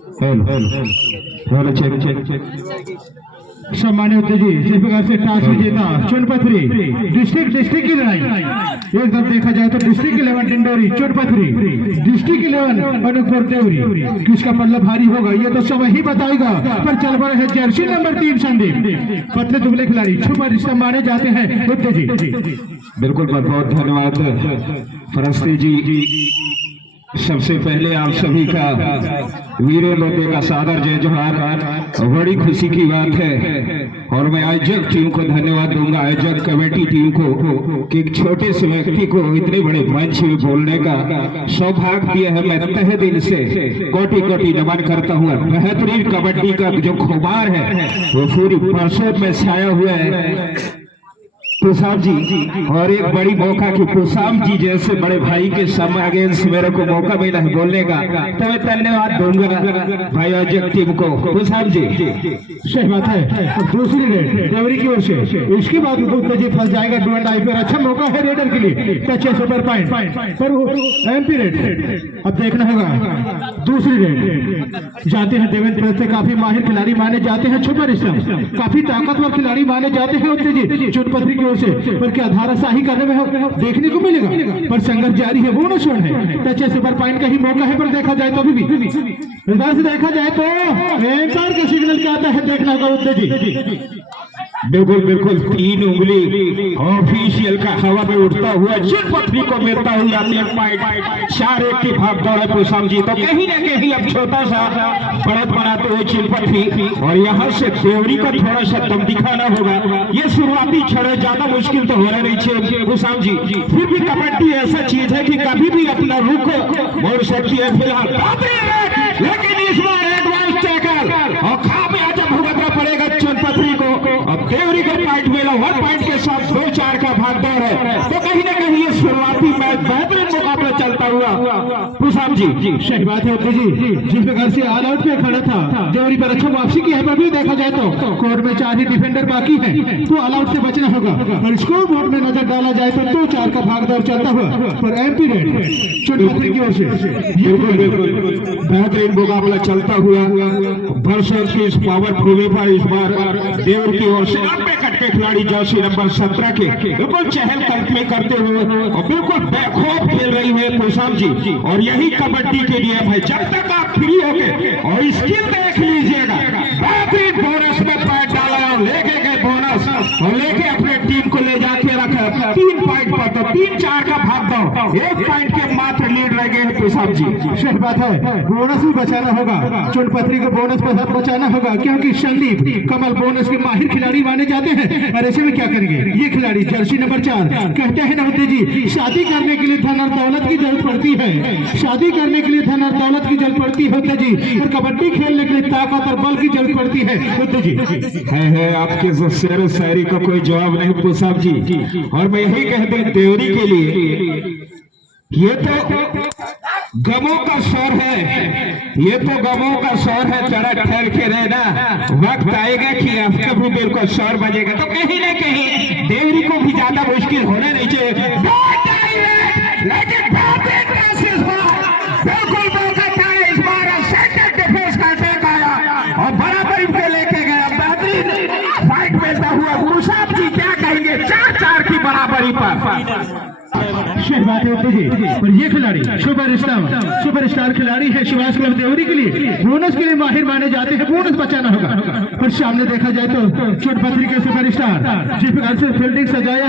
Hello check सम्मान्य उत्तेजी जिस प्रकार से टॉस विजेता चुनपथरी डिस्ट्रिक्ट की लड़ाई एक तरफ देखा जाए तो डिस्ट्रिक्ट 11 डिंडोरी चुनपथरी डिस्ट्रिक्ट 11 अनूपपुर देवरी किसका पल्ला भारी होगा ये तो सब ही बताएगा। पर चल पड़े है जर्सी नंबर 3 संदीप पतले दुबले खिलाड़ी छुपा रिश्ता माने जाते हैं उत्तेजी। बिल्कुल बहुत धन्यवाद फरस्ती जी। सबसे पहले आप सभी का वीरों लोगों का सादर जय जोहार। बड़ी खुशी की बात है और मैं आयोजक टीम को धन्यवाद दूंगा, आयोजक कमेटी टीम को कि एक छोटे से व्यक्ति को इतने बड़े मंच में बोलने का सौभाग्य दिया है। मैं तहे दिल से कोटि कोटि नमन करता हूँ। बेहतरीन कबड्डी का जो खुमार है वो पूरी बरसों में छाया हुआ है पुसाम जी, और एक बड़ी मौका की पुसाम जी जैसे बड़े भाई के सामने अगेंस्ट मेरे को मौका मिला है बोलने का, तो मैं धन्यवाद दूंगा भाई आयोजक टीम को। पुसाम जी सही बात है। दूसरी रेड देवरी की ओर से इसके बाद जी फंस जाएगा डू एंड आई पर। अच्छा मौका है रेडर के लिए टच सुपर पॉइंट पर एमपी रेड। अब देखना होगा दूसरी रेड जाते हैं देवेंद्र से काफी माहिर खिलाड़ी माने जाते हैं, छुपा रिश्ता काफी ताकतवर खिलाड़ी माने जाते हैं उत्तेजी चुनपथरी की ओर से। पर क्या धाराशाही करने में देखने को मिलेगा, पर संघर्ष जारी है। वो न छोड़ है टच सुपर पॉइंट का ही मौका है, पर देखा जाए तो अभी भी से देखा जाए तो एंकर का सिग्नल क्या आता है देखना होगा उत्तेजी। बिल्कुल 3 उंगली ऑफिशियल का हवा में उठता हुआ चुनपथरी को मिलता हुआ 4-1 की भाग दौड़ है पुसाम जी। तो कहीं ना कहीं अब छोटा सा बढ़त बनाते हुए चुनपथरी, और यहाँ से देवरी का थोड़ा सा दम दिखाना होगा। ये शुरुआती क्षण ज्यादा मुश्किल तो हो रहा नहीं चाहिए पुसाम जी, फिर भी कबड्डी ऐसा चीज है कि कभी भी अपना रुख मोड़ सकती है फिलहाल, लेकिन इस बार एडवांस टैकल और खा में आजम भुगतना पड़ेगा चुनपथरी को। अब देवरी को पॉइंट मिला 1 पॉइंट के साथ 2-4 का भागदौड़ है। तो कहीं ना कहीं ये शुरुआती मैच बेहतरीन मुकाबला चलता हुआ पुसाम जी। सही बात है जी, जिस प्रकार से ऑल आउट पे खड़ा था देवरी पर अच्छा वापसी की है, पर भी देखा जाए तो कोर्ट में 4 ही डिफेंडर बाकी है, तो ऑल आउट से बचना होगा। और स्कोर बोर्ड में नजर डाला जाए तो 2-4 का भागदौड़ चलता हुआ पर एमपी रेड चुनपथरी की ओर से बिल्कुल बेहतरीन मुकाबला चलता हुआ वर्सेस की इस पावर भूमि पर इस बार देवरी की ओर से लंबे कट के खिलाड़ी जर्सी नंबर 17 के बिल्कुल चहल कदमी करते हुए और बिल्कुल बेखौफ खेल रही है पुसाम जी। और यही कबड्डी के लिए भाई जब तक आप फ्री होंगे और स्किल देख लीजिएगा, बेहतरीन बोनस में पैर डाला और लेके गए बोनस और लेके अपने टीम को ले जाके रखा 3 पॉइंट पर। तो 3-4 का भाग दो 1 पॉइंट के मात्र लीड रह गए पुसाम जी। सही बात है, बोनस भी बचाना होगा चुनपथरी को, बोनस पर बचाना होगा क्योंकि संदीप कमल बोनस के माहिर खिलाड़ी माने जाते हैं। और ऐसे में क्या करेंगे ये खिलाड़ी जर्सी नंबर 4 कहते हैं ना जी, शादी करने के लिए धन और दौलत की जरूरत पड़ती है, शादी करने के लिए धन और दौलत की जरूरत पड़ती है जी, और कबड्डी खेलने के लिए ताकत और बल की जरूरत पड़ती है जी। है आपके शेर शायरी का कोई जवाब नहीं पुसाम जी। और मैं यही कहते हैं देवरी के लिए ये तो गमों का स्वर है, ये तो गमों का स्वर है। जरा ठहर के रहना, वक्त आएगा कि आपका भी बिल्कुल स्वर बजेगा। तो कहीं ना कहीं देवरी को भी ज्यादा मुश्किल होना नहीं चाहिए, लेकिन बिल्कुल मौका था इस बार सेंटर डिफेंस का अटैक आया और बराबर इनके लेके गया। बेहतरीन फाइट मिलता हुआ पुसाम जी क्या कहेंगे 4-4 की बराबरी पर। सही बात है जी, पर ये खिलाड़ी सुपरस्टार खिलाड़ी है सुभाष क्लब देवरी के लिए, बोनस के लिए माहिर माने जाते हैं, बोनस बचाना होगा। पर सामने देखा जाए तो चुनपथरी के सुपरस्टार जिस प्रकार से फील्डिंग सजाया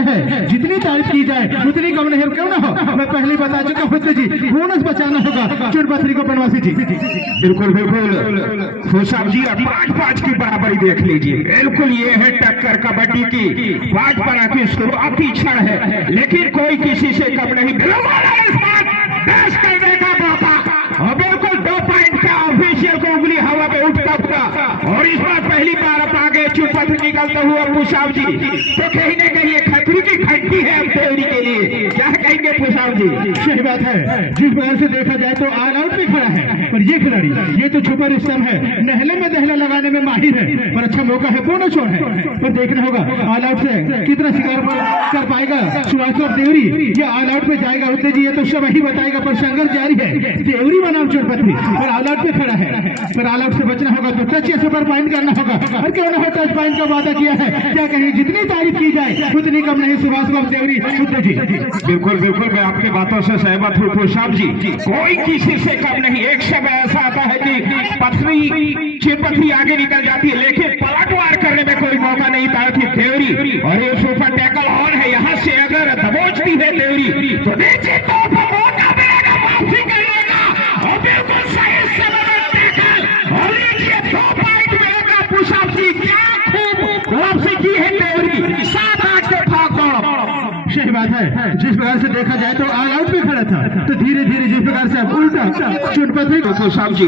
है, जितनी तारीफ की जाए उतनी कम नहीं क्यों ना हो। मैं पहले बता चुका हूँ जी, बोनस बचाना होगा चुनपथरी को बनवासी जी। बिल्कुल खुशाब जी 5-5 की बराबरी देख लीजिए। बिल्कुल ये है टक्कर कबड्डी की 5 की शुरुआती क्षण है, लेकिन कोई किसी से कम नहीं। इस बार बेस करने का मौका और बिल्कुल 2 पॉइंट का ऑफिशियल को उंगली हवा में उठता हुआ, और इस बार पहली बार अब आगे चुनपथरी निकलता हुआ पुसाम जी। तो कहीं ना कहीं खतरी की घंटी है अब देवरी के लिए, क्या कहेंगे पुसाम जी। सही बात है, जिस प्रकार से देखा जाए तो ऑल आउट पे खड़ा है, पर ये खिलाड़ी ये तो छुपा रिश्तम है, नहले में दहला लगाने में माहिर है, पर अच्छा मौका है बोनस शॉट है। पर देखना होगा ऑल आउट से कितना शिकार कर पाएगा सुभाष क्लब देवरी, ये ऑल आउट पे जाएगा उत्तेजी, ये तो सब ही बताएगा। पर संघर्ष जारी है, देवरी बनाम चुनपथरी पर ऑल आउट पे खड़ा खेला है, पर ऑल आउट से बचना होगा तो टच या सुपर पॉइंट करना होगा। और क्यों ना हो टच पॉइंट का वादा किया है, क्या कहें, जितनी तारीफ की जाए उतनी कम नहीं। सुभाष बाबू देवरी शुद्ध जी। बिल्कुल बिल्कुल, मैं आपकी बातों से सहमत हूँ पोशाब जी, कोई किसी से कम नहीं। एक समय ऐसा आता है कि पथरी चिरपथरी आगे निकल जाती है, लेकिन पलटवार करने में कोई मौका नहीं था कि देवरी। और ये सुपर टैकल ऑन है, यहाँ से अगर दबोचती है देवरी तो निश्चित तौर पर मौका मिलेगा वापसी करने का। और बिल्कुल सही समय में टैकल, और ये 2 पॉइंट मिलेगा पोशाब जी। क्या खूब वापसी की है देवरी, 7-8 के भाग दौड़। सही बात है, जिस प्रकार से देखा जाए तो ऑल आउट में खड़ा था, तो धीरे धीरे जिस प्रकार से अब उल्टा चुनपथरी पोशाब जी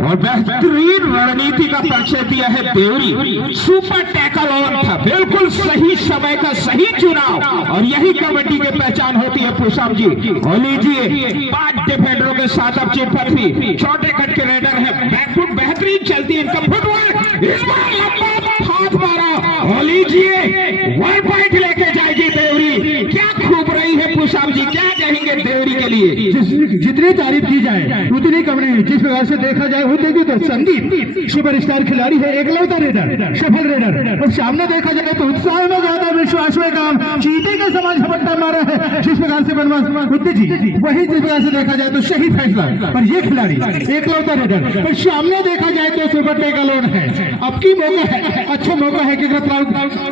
और बेहतरीन रणनीति का परिचय दिया है देवरी। सुपर टैकल ऑन था, बिल्कुल सही समय का सही चुनाव, और यही कबड्डी की पहचान होती है पोशाब जी। और लीजिए 5 डिफेंडरों के साथ अब चिरपथरी छोटे कट के रेडर है, बैकफुट बेहतरीन चलती है इनका फुटवर्क, इस बार लंबा हाथ मारा। और लीजिए 1 पॉइंट लेके जाएगी देवरी। क्या खूब रही है पोशाब जी, क्या कहेंगे देवरी के लिए? जितनी तारीफ की जाए उतनी कम नहीं। जिस प्रकार से देखा जाए वो देखिए तो संदीप सुपरस्टार खिलाड़ी है, एकलौता रेडर, सफल रेडर। और सामने देखा जाए तो उत्साह में ज्यादा, विश्वास में काम, चीते के समान झपट्टा मारा है जिस प्रकार से बनवास बुद्ध जी। वही जिस प्रकार से देखा जाए तो सही फैसला, पर ये खिलाड़ी एकलौता रेडर। पर सामने देखा जाए तो सुपर टैकल ऑन है, अब की मौका है, अच्छा मौका है कि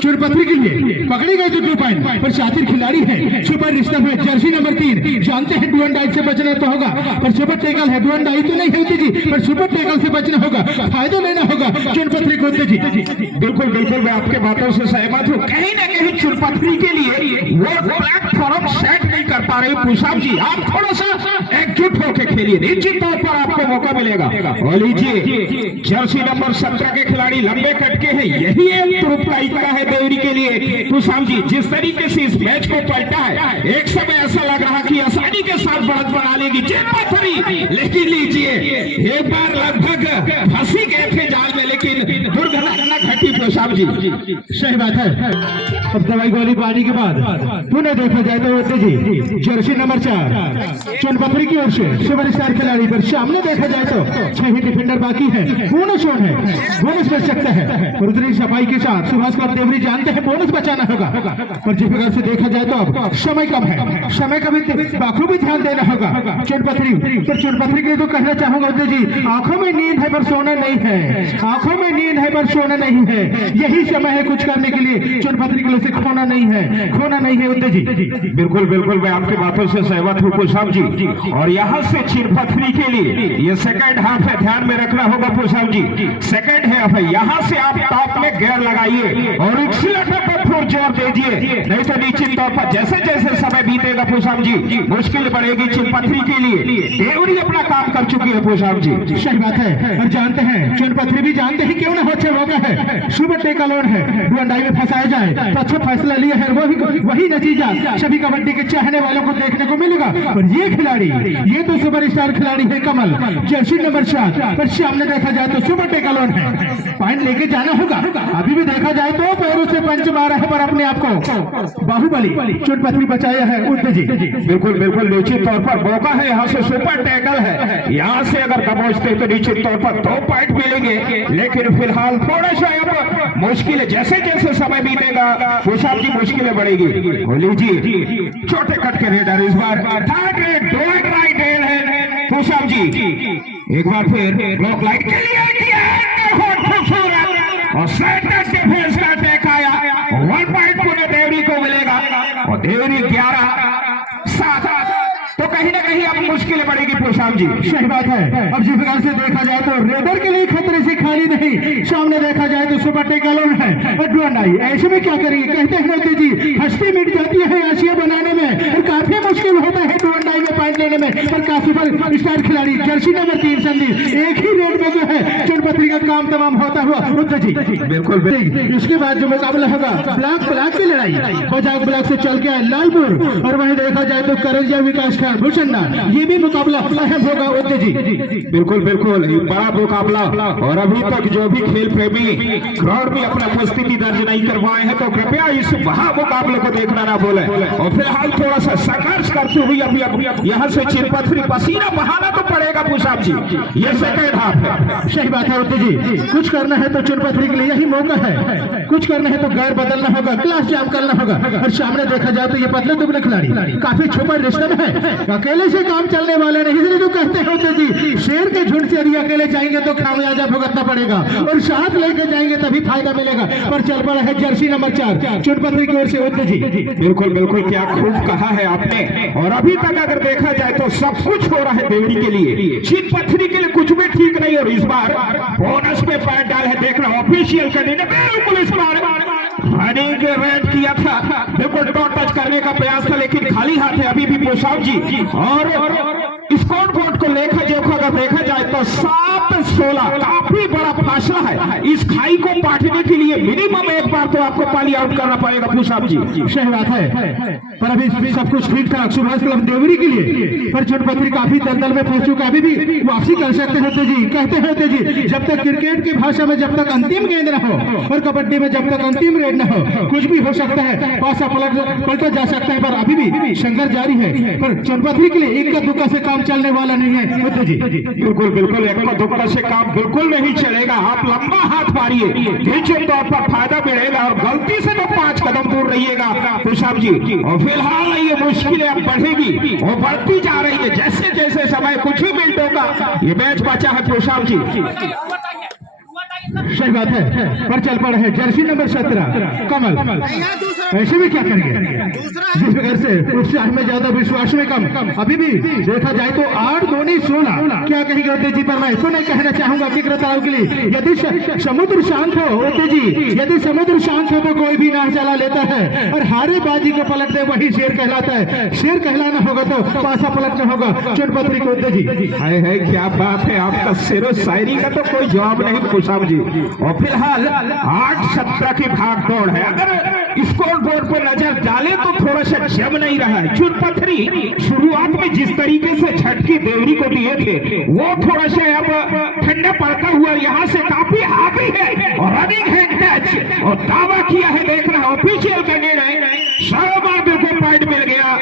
चुरपथरी के लिए पकड़ी गई तो 2 पॉइंट, पर शातिर खिलाड़ी है, सुपर रिश्ता है, जर्सी नंबर 3। जानते हैं डू एंड डाई से बचना तो होगा, पर सुपर टैकल है, डू एंड डाई तो नहीं होती जी, पर सुपर टैकल से बचना होगा, फायदा लेना होगा चुनपथरी को जी। बिल्कुल बिल्कुल, मैं आपके बातों से सहमत हूँ। कहीं ना कहीं चुनपथरी के लिए वो प्लेटफॉर्म सेट नहीं कर पा रही पोशाब जी। आप थोड़ा सा एकजुट होकर खेलिए, निश्चित तौर पर आपको मौका मिलेगा। और लीजिए जर्सी नंबर 17 के खिलाड़ी लंबे कट के हैं, यही एक तुरुपका है देवरी के लिए पोशाब जी। जिस तरीके से इस मैच को पलटा है, एक समय ऐसा लग रहा कि आसानी के साथ बढ़त बना लेगी चिरपथरी, लेकिन लीजिए एक बार लगभग फंसी गए थे जाल में, लेकिन दुर्घटना घटी पोशाब जी। सही बात है। अब दवाई गोली पानी के बाद पुनः देखा जाए तो होते जी जर्सी नंबर 4 चुनपथरी की ओर से सुपरस्टार खिलाड़ी, पर सामने देखा जाए तो 6 ही डिफेंडर बाकी है। बोनस ऑन है, बोनस बच सकता है, पर उतनी सफाई के साथ सुभाष क्लब देवरी जानते हैं बोनस बचाना होगा। पर जिस प्रकार से देखा जाए तो अब समय कम है, समय का भी बाखूबी ध्यान देना होगा चुनपथरी। पर चुनपथरी के लिए तो कहना चाहूंगा जी, आंखों में नींद है पर सोना नहीं है, आंखों में नींद है पर सोना नहीं है। यही समय है कुछ करने के लिए, चुनपथरी के लिए से खोना नहीं है, खोना नहीं है उद्दे जी। बिल्कुल बिल्कुल, मैं आपकी बातों से सहमत हूँ पोशाब जी। और यहाँ से चिरपथरी के लिए ये सेकंड हाफ है, ध्यान में रखना होगा पोशाब जी। सेकंड हाफ है, यहाँ से आप टॉप में गेयर लगाइए और एक्सीलेटर पर फुल जोर दीजिए, नहीं तो निश्चित तौर पर जैसे जैसे समय बीतेगा पोशाब जी मुश्किल बढ़ेगी चिरपथरी के लिए। देवरी अपना काम कर चुकी है पोशाब जी। सही बात है, और जानते हैं चुनपथरी भी जानते हैं क्यों ना हो मौका है, सुपर टैकल ऑन है, डू एंड डाई में फंसाया जाए तो अच्छा फैसला लिया है, वही नतीजा सभी कबड्डी के चाहने वालों को देखने को मिलेगा। और ये खिलाड़ी, ये तो सुपरस्टार खिलाड़ी है कमल, जर्सी नंबर 7, पर सामने देखा जाए तो सुपर टैकल ऑन है, पॉइंट लेके जाना होगा। अभी भी देखा जाए तो पैरों से पंच मारा है, पर अपने आप को बाहुबली चुनपथरी बचाया है उद्दे जी। बिल्कुल बिल्कुल, निश्चित तौर पर मौका है, यहाँ से सुपर टैकल है, यहाँ से अगर दबोचते तो निश्चित तौर पर 2 पॉइंट मिलेंगे, लेकिन फिलहाल थोड़ा सा अब मुश्किल है, जैसे जैसे समय बीतेगा पोशाब जी मुश्किलें बढ़ेगी। लीजिए छोटे कट के रेडर, इस बार थर्ड रेड, 2 राइट रेड है पोशाब जी। एक बार फिर ब्लॉक लाइट के लिए खूबसूरत और सेंटर डिफेंस का अटैक आया, 1 पॉइंट पुणे देवरी को मिलेगा। और देवरी 11-7, तो कहीं ना कहीं अब मुश्किलें बढ़ेगी पोशाब जी। सही बात है। अब जिस प्रकार से देखा जाए तो रेडर के लिए खतरे से खाली नहीं, सामने देखा जाए तो सुपर टैकल ऑन है और डू एंड डाई। ऐसे में क्या करेंगे, कहते हैं मोदी जी हस्ती मिट जाती है आशिया बनाने में, और काफी मुश्किल होता है डू एंड डाई में पॉइंट लेने में। पर का सुपर स्टार खिलाड़ी जर्सी नंबर 3 संदीप एक ही रेड में जो है चुनपथरी पथरी का काम तमाम होता हुआ उत्तर जी। बिल्कुल इसके बाद जो मुकाबला होगा ब्लॉक की लड़ाई, बजाक ब्लॉक से चल के आए लालपुर, और वहीं देखा जाए तो करंजिया विकास खंड भूषणा, ये भी मुकाबला अहम होगा उत्तर जी। बिल्कुल बिल्कुल, ये बड़ा मुकाबला। और अभी तक जो भी खेल प्रेमी ग्राउंड में अपना उपस्थिति दर्ज नहीं करवाए हैं तो कृपया इस महामुकाबले को देखना ना भूलें। और फिलहाल थोड़ा सा संघर्ष करते हुए अभी यहाँ से चिरपथरी पसीना बहाना तो पड़ेगा पुषाब जी, ये सेकंड हाफ है। सही बात है उत्तर जी, कुछ करना है तो चिरपथरी के लिए यही मौका है, कुछ करना है तो गैर बदलना होगा, क्लास जाम करना होगा। और सामने देखा जाए तो ये पतले दुबले खिलाड़ी काफी छुपा रिश्ते में है, अकेले से काम चलने वाले नहीं, इसलिए तो कहते हैं उत्तर जी शेर के झुंड से यदि अकेले जाएंगे तो खामियाजा भुगतना पड़ेगा, और साथ लेकर जाएंगे तभी फायदा मिलेगा। पर चल पड़ा है जर्सी नंबर 4 चुनपत्री की ओर से उत्तर जी। बिल्कुल बिल्कुल, क्या खूब कहा है आपने। और अभी तक अगर देखा जाए तो सब कुछ हो रहा है देवरी के लिए, चिरपथरी के लिए कुछ भी ठीक नहीं। और इस बार बोनस में पैर डाल है, देख रहा ऑफिशियल करने ने बिल्कुल इस बार रनिंग रेड किया था, बिल्कुल डॉट टच करने का प्रयास था, लेकिन खाली हाथ है अभी भी पोशाब जी। और स्कोर बोर्ड को लेकर जो अगर देखा जाए तो 7-16 काफी बड़ा फासला है। इस खाई को पाटने के लिए मिनिमम एक बार तो आपको पाली आउट करना पड़ेगा पोशाब जी। सही बात है, पर अभी सब कुछ ठीक ठाक सुभाष क्लब देवरी के लिए, पर चुनपत्री काफी दलदल में पहुंच चुका है, अभी भी वापसी कर सकते होते जी। कहते होते जी जब तक क्रिकेट की भाषा में जब तक अंतिम गेंद न हो, और कबड्डी में जब तक अंतिम रेड न हो, कुछ भी हो सकता है, पासा पलटा जा सकता है, पर अभी भी संघर्ष जारी है। पर चुनपत्री के लिए इक्का दुक्का से काम चलने वाला नहीं है उत्तर जी। बिल्कुल बिल्कुल, इक्का दुक्का से काम बिल्कुल नहीं चलेगा। आप लंबा हाथ मारिए, निश्चित तौर पर फायदा मिलेगा, और गलती से तो 5 कदम दूर रहिएगा पोशाब जी। और फिलहाल ये मुश्किलें अब बढ़ेगी और बढ़ती जा रही है, जैसे जैसे समय कुछ ही मिनटों का ये मैच बचा है पोशाब जी। सही बात है, पर चल पड़ा है जर्सी नंबर 17 कमल, ऐसे में क्या करेंगे जिस प्रकार से उत्साह में ज्यादा विश्वास में कम। अभी भी देखा जाए तो 8-2-16 क्या कहेंगे उत्तर जी, पर मैं तो नहीं कहना चाहूंगा विक्रेताओं के लिए। यदि समुद्र शांत हो उत्तर जी, यदि समुद्र शांत हो तो कोई भी नाव चला लेता है, और हारे बाजी को पलट दे वही शेर कहलाता है। शेर कहलाना होगा तो पासा पलटना होगा चुनपत्री को उत्तर जी। है क्या बात है, आपका शेरो शायरी का तो कोई जवाब नहीं पोशाब जी। और फिलहाल 8-17 की भाग दौड़ है। अगर स्कोर बोर्ड पर नजर डाले तो थोड़ा सा जम नहीं रहा है। चुनपत्री शुरुआत में जिस तरीके से झटके देवरी को दिए थे वो थोड़ा सा अब ठंडा पड़ता हुआ यहाँ से काफी हावी है, और रनिंग हैंड टच और दावा किया है, देख रहा ऑफिशियल का निर्णय 100 बार बिल्कुल पॉइंट मिल गया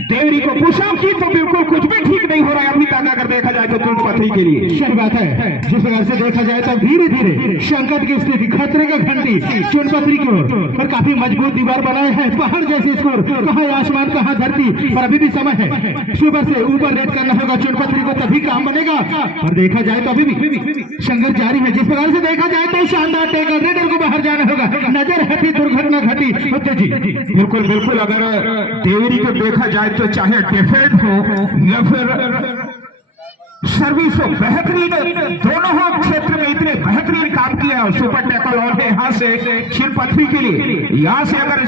देवरी को। पुशअप की तो बिल्कुल कुछ भी ठीक नहीं हो रहा है अभी तक अगर देखा जाए तो चुनपत्री के लिए। सही बात है, जिस प्रकार से देखा जाए तो धीरे धीरे संकट की स्थिति, खतरे का घंटी चुनपत्री की ओर, और काफी मजबूत दीवार बनाए हैं, पहाड़ जैसे स्कोर, कहाँ आसमान कहाँ धरती, पर अभी भी समय है। सुबह से ऊपर रेड करना होगा चुनपत्री को, तभी काम बनेगा। और देखा जाए तो अभी भी संघर्ष जारी है। जिस प्रकार से देखा जाए तो शानदार टेकर रेडर को बाहर जाना होगा, नजर हटी दुर्घटना घटी उत्तर जी। बिल्कुल बिल्कुल, अगर देवरी को देखा जाए तो चाहे डिफेंड हो या फिर सर्विस हो, बेहतरीन दोनों हो क्षेत्र में इतने बेहतरीन काम किया है। सुपर टैकल और यहाँ से चिरपथरी के लिए, यहाँ से अगर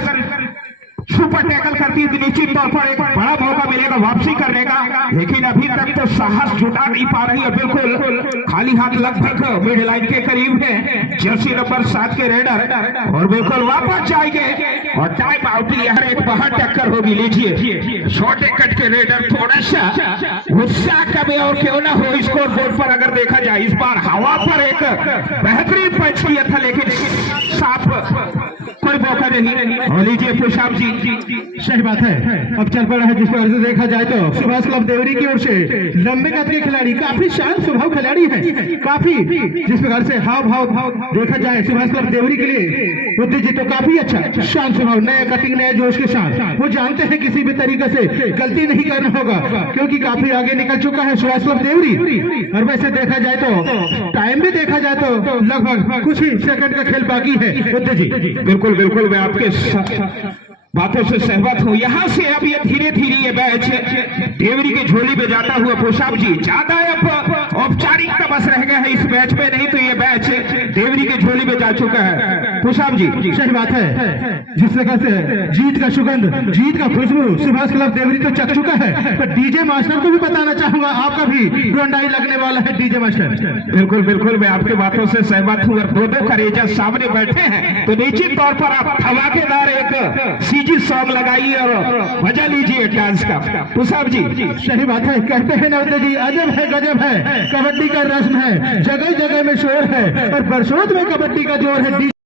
सुपर टैकल करती है तो निश्चित तौर पर एक बड़ा मौका मिलेगा वापसी करने का, लेकिन अभी तक तो साहस जुटा नहीं पा रही है। बिल्कुल खाली हाथ लगभग मिड लाइन के करीब है जर्सी नंबर 7 के रेडर, और बिल्कुल वापस जाएंगे और टाइम आउट लिया है। एक बाहर टक्कर होगी, लीजिए छोटे कट के रेडर थोड़ा सा गुस्सा कभी और क्यों ना हो स्कोर बोर्ड पर अगर देखा जाए। इस बार हवा पर एक बेहतरीन पंच किया था, लेकिन साफ कोई मौका नहीं। और लीजिए पोशाब जी। सही बात है, अब चल पड़ा है। जिस प्रकार से देखा जाए तो सुभाष क्लब देवरी की ओर से लंबे कद के खिलाड़ी, काफी शांत स्वभाव खिलाड़ी है, काफी जिस प्रकार से हाव भाव देखा जाए सुभाष क्लब देवरी के लिए उत्तर जी तो काफी अच्छा शांत स्वभाव, नया कटिंग नए जोश के साथ। वो जानते हैं किसी भी तरीके से गलती नहीं करना होगा, क्योंकि काफी आगे निकल चुका है सुभाष क्लब देवरी। और वैसे देखा जाए तो टाइम भी देखा जाए तो लगभग कुछ ही सेकंड का खेल बाकी है उत्तर जी। बिल्कुल बिल्कुल, मैं आपके बातों से सहमत हूँ। यहाँ से अब ये धीरे धीरे ये मैच देवरी की झोली में जाता हुआ पोशाब जी, ज्यादा अब औपचारिकता बस रह गया है इस मैच में, नहीं तो ये मैच देवरी के झोली में जा चुका है। खुशाब जी सही बात है, जिस तरह से जीत का सुगंध, जीत का खुशबू सुभाष क्लब देवरी तो चख चुका है, पर डीजे मास्टर को भी बताना चाहूंगा आपका भी डुरंडाई लगने वाला है डीजे मास्टर। बिल्कुल बिल्कुल, मैं आपकी बातों से सहमत हूँ। और दो करेजा सामने बैठे हैं तो निश्चित तौर पर आप धमाकेदार एक सीजी सॉन्ग लगाइए और मजा लीजिए डांस का। खुशाब जी सही बात है, कहते हैं नवते जी अजब है गजब है, कबड्डी का रस्म है, जगह जगह में शोर है और बरसोत में कबड्डी का जोर है।